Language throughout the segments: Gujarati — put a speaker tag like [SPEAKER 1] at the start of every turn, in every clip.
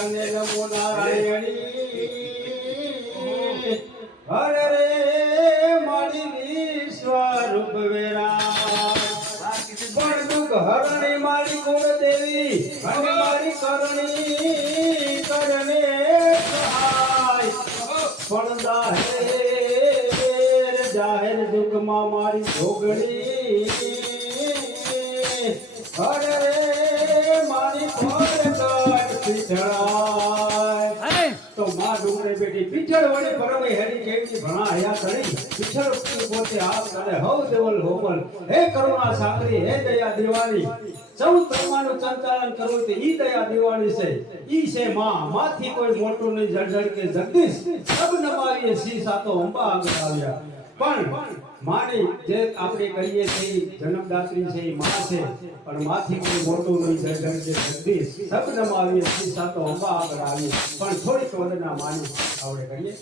[SPEAKER 1] કને નમો નારાયણી મારી વિશ્વરૂપ વેરા. પણ દુઃખ હરણી મારી કુળ દેવી, અને મારી કરણી પણ દાહેર જાહેર દુઃખમાં મારી ભોગણી. હરે પીછળ વડે પરમે હેડી કેવી ભણા હયા કરી ઉપરી પોતે આપ કરે હવ દેવલ હોમલ. હે કરુણા સાગરી, હે દયા દિવાળી. સૌ કર્માનું સંચાલન કરવું તે ઈ દયા દિવાળી છે. ઈ છે માં. માથી કોઈ મોટું નહીં જળજળ કે જગદીશ. સબ નમાવીએ સી સાતો અંબા આગળ આવ્યા પણ માની જે આપણે કહીએ છીએ, જન્મદાત્રી છે માં છે, પણ માથી કોઈ મોટું નહીં જળજળ છે જગદીશ સબ આવીએ છીએ, સાતો અંબા આગળ આવીએ પણ થોડીક વદના માની આપણે કહીએ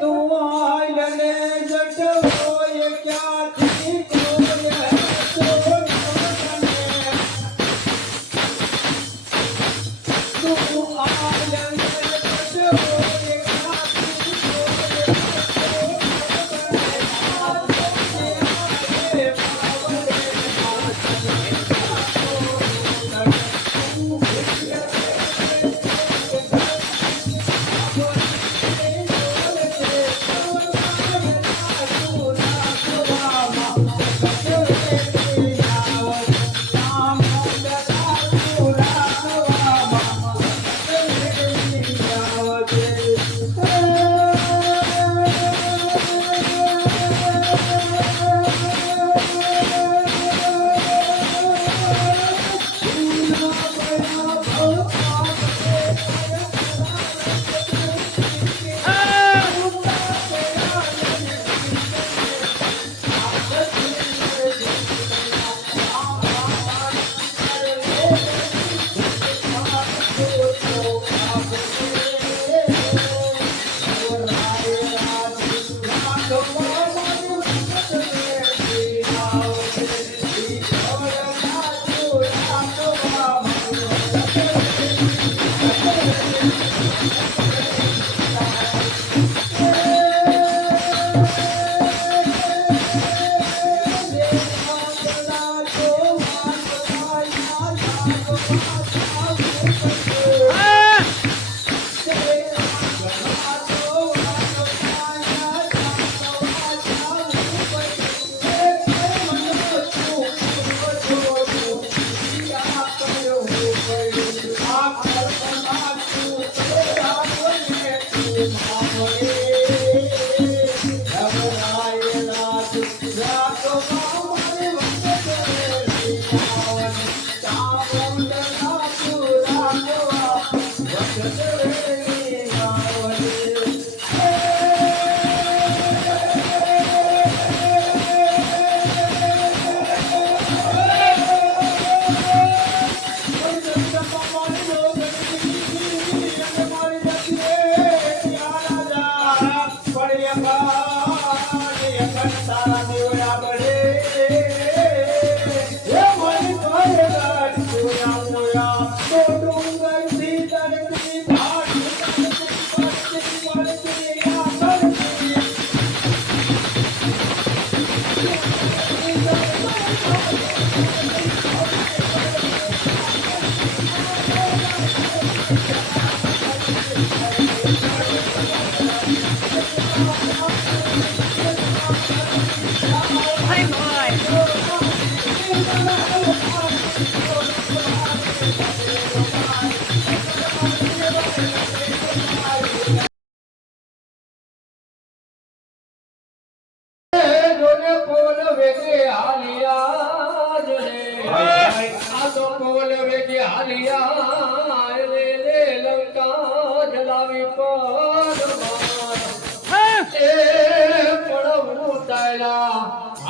[SPEAKER 1] તું આયલને જટ હોય ક્યાંથી કોઈ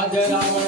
[SPEAKER 2] Adela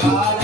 [SPEAKER 2] God.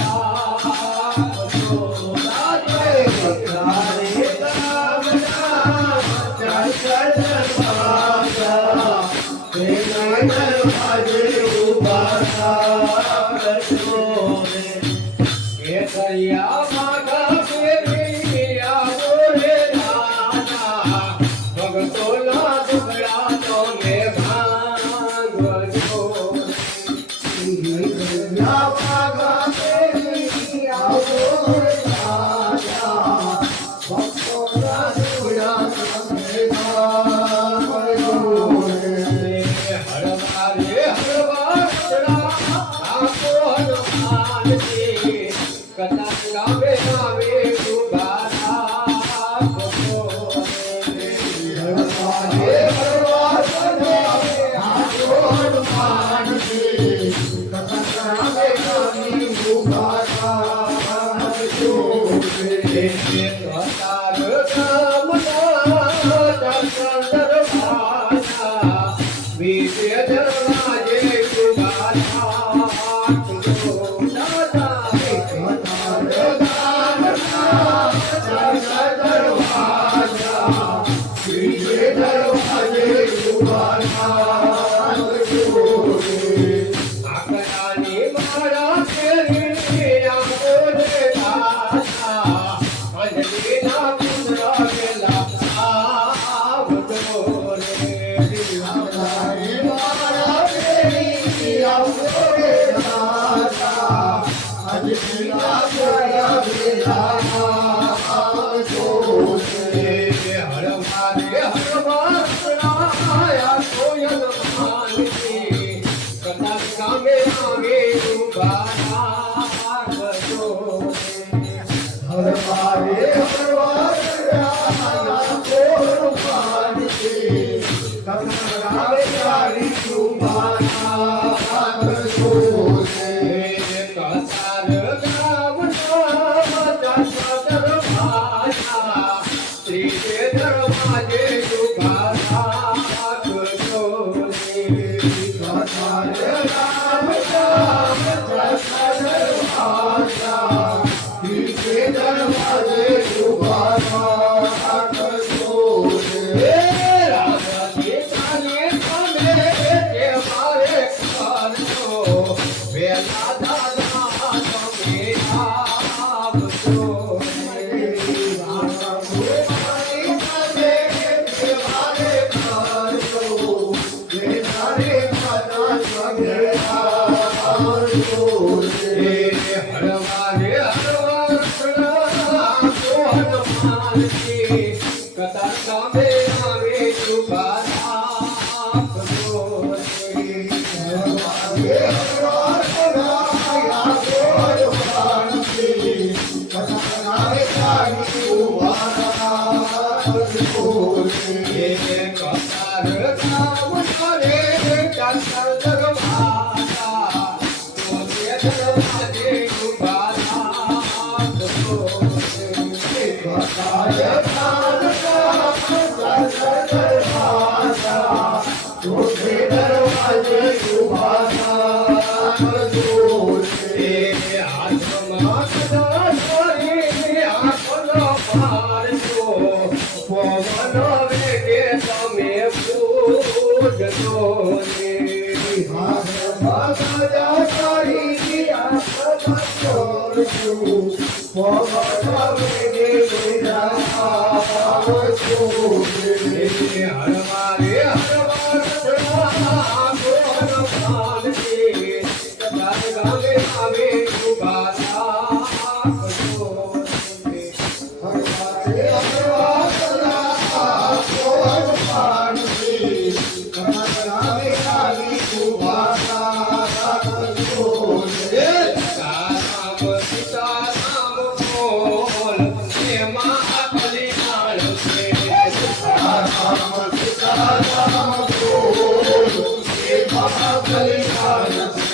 [SPEAKER 2] 아, Hello.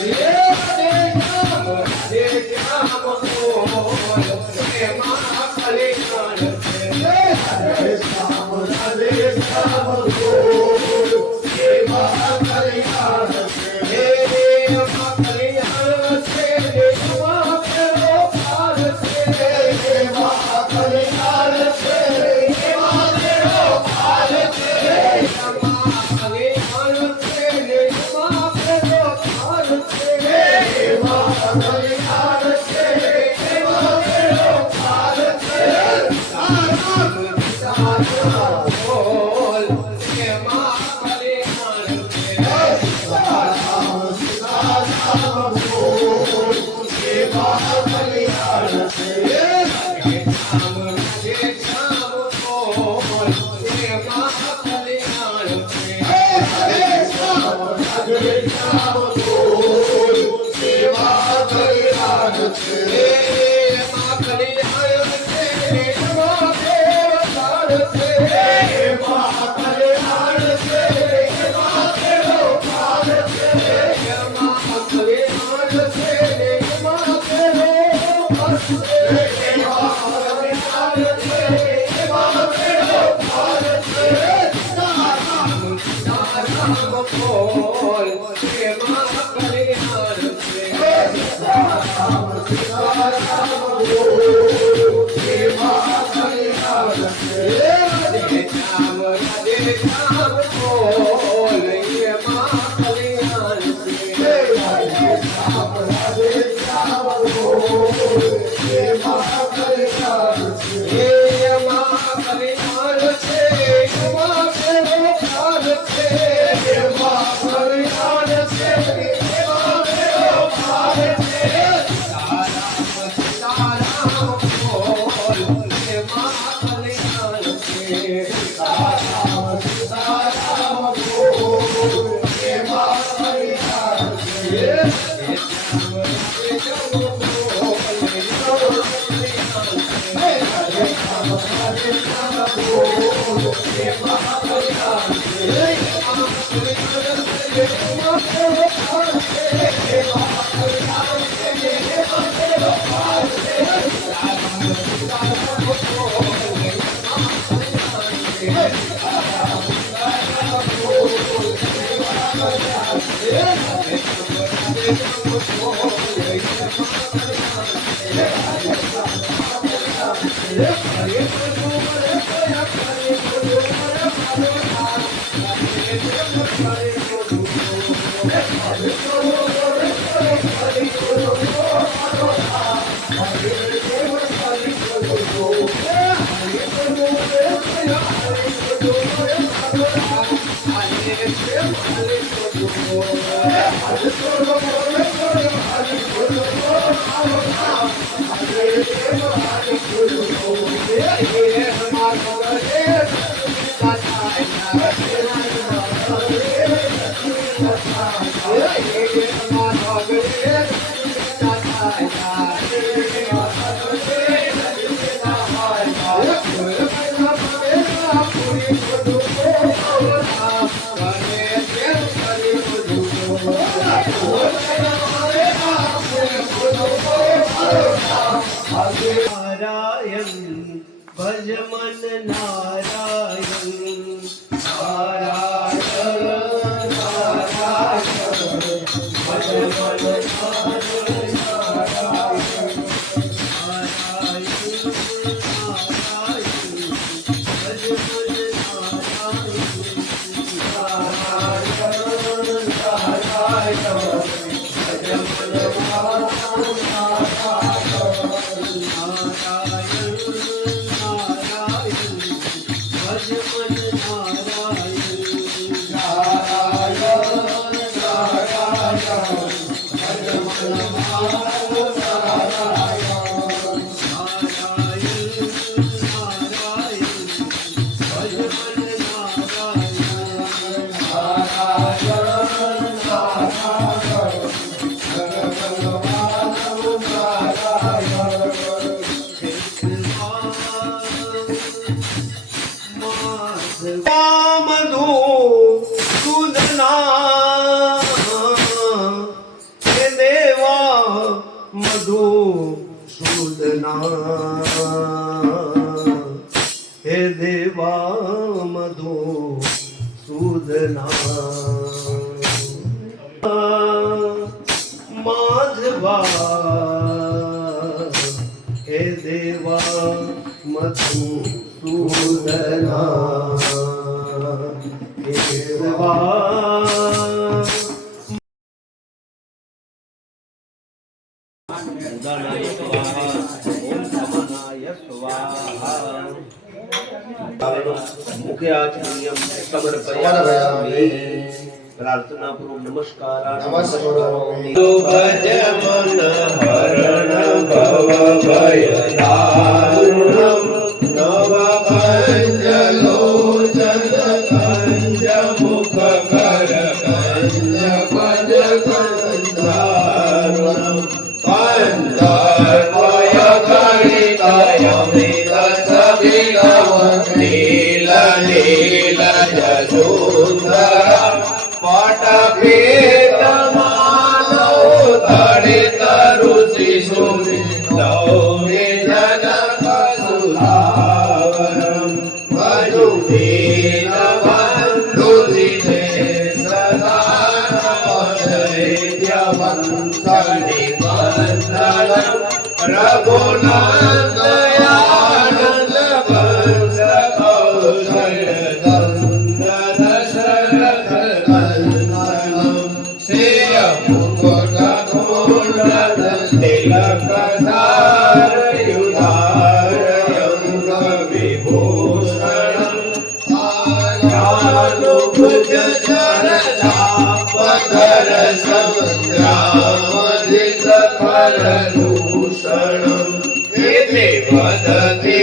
[SPEAKER 2] Yeah. Hey! Obrigado. Oh, નમસ્કાર ભજ મન હરણ ભવ Rabunath फलदूषणं ते वदति